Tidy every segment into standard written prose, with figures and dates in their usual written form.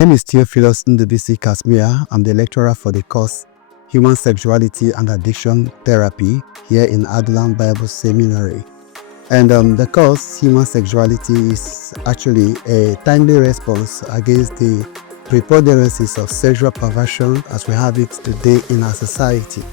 My name is Theophilus Ndubisi Kasmia. I'm the lecturer for the course Human Sexuality and Addiction Therapy here in Adullam Bible Seminary. And the course Human Sexuality is actually a timely response against the preponderances of sexual perversion as we have it today in our society.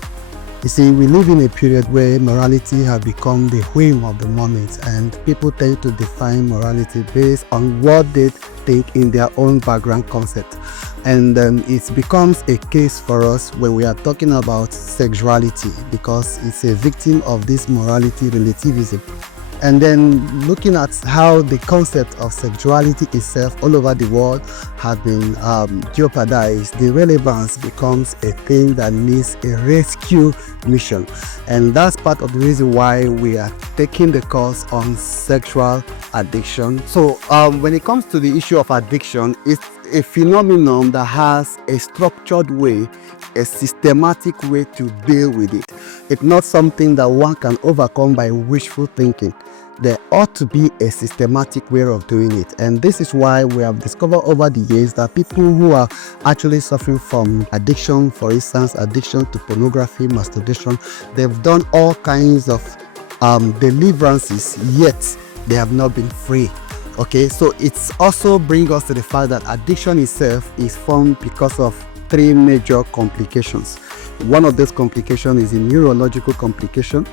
You see, we live in a period where morality has become the whim of the moment, and people tend to define morality based on what they think in their own background concept. And it becomes a case for us when we are talking about sexuality, because it's a victim of this morality relativism. And then looking at how the concept of sexuality itself all over the world has been jeopardized, the relevance becomes a thing that needs a rescue mission. And that's part of the reason why we are taking the course on sexual addiction. So when it comes to the issue of addiction, it's a phenomenon that has a structured way, a systematic way to deal with it. It's not something that one can overcome by wishful thinking. There ought to be a systematic way of doing it, and this is why we have discovered over the years that people who are actually suffering from addiction, for instance addiction to pornography, masturbation, they've done all kinds of deliverances, yet they have not been free. Okay, so it's also brings us to the fact that addiction itself is formed because of three major complications. One of those complications is a neurological complication,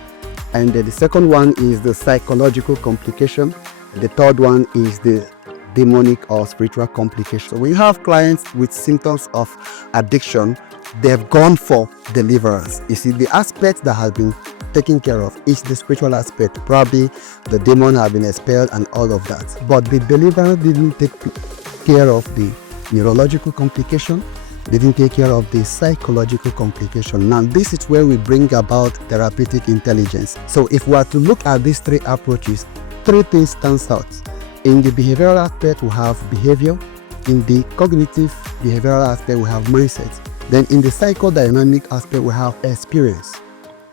and the second one is the psychological complication. The third one is the demonic or spiritual complication. So when you have clients with symptoms of addiction, they've gone for deliverance. You see, the aspect that has been taken care of is the spiritual aspect. Probably the demon have been expelled and all of that. But the deliverance didn't take care of the neurological complication, didn't take care of the psychological complication. Now this is where we bring about therapeutic intelligence. So if we are to look at these three approaches, three things stands out. In the behavioral aspect we have behavior, in the cognitive behavioral aspect we have mindset, then in the psychodynamic aspect we have experience.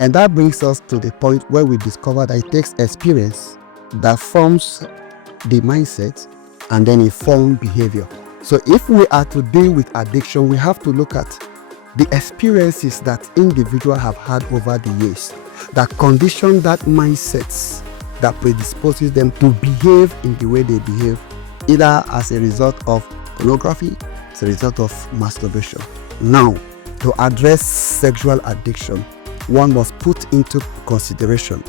And that brings us to the point where we discover that it takes experience that forms the mindset and then it forms behavior. So if we are to deal with addiction, we have to look at the experiences that individuals have had over the years that condition that mindset that predisposes them to behave in the way they behave, either as a result of pornography, as a result of masturbation. Now, to address sexual addiction, one must put into consideration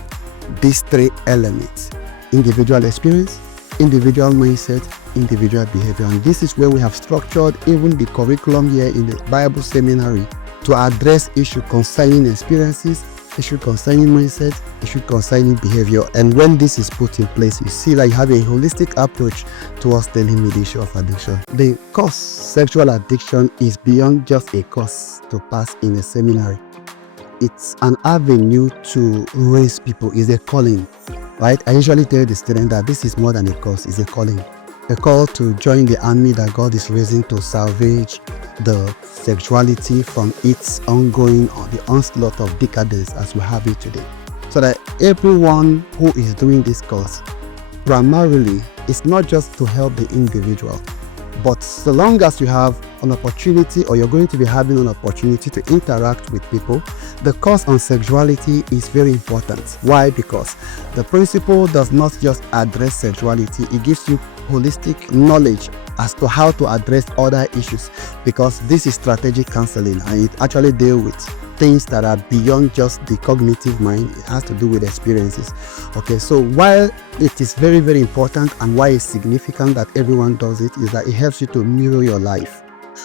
these three elements: individual experience, individual mindset, individual behavior. And this is where we have structured even the curriculum here in the Bible Seminary to address issues concerning experiences, issues concerning mindset, issues concerning behavior. And when this is put in place, you see that you have a holistic approach towards dealing with the issue of addiction. The course sexual addiction is beyond just a course to pass in a seminary. It's an avenue to raise people. It's a calling, right? I usually tell the student that this is more than a course, it's a calling. A call to join the army that God is raising to salvage the sexuality from its ongoing or the onslaught of decadence as we have it today. So that everyone who is doing this course, primarily, it's not just to help the individual, but so long as you have an opportunity or you're going to be having an opportunity to interact with people, the course on sexuality is very important. Why? Because the principle does not just address sexuality, it gives you holistic knowledge as to how to address other issues, because this is strategic counseling and it actually deals with things that are beyond just the cognitive mind. It has to do with experiences. Okay, so while it is very, very important and why it's significant that everyone does it is that it helps you to mirror your life.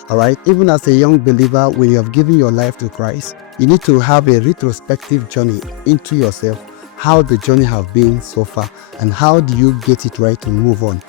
All right, even as a young believer, when you have given your life to Christ, you need to have a retrospective journey into yourself, how the journey have been so far and how do you get it right to move on.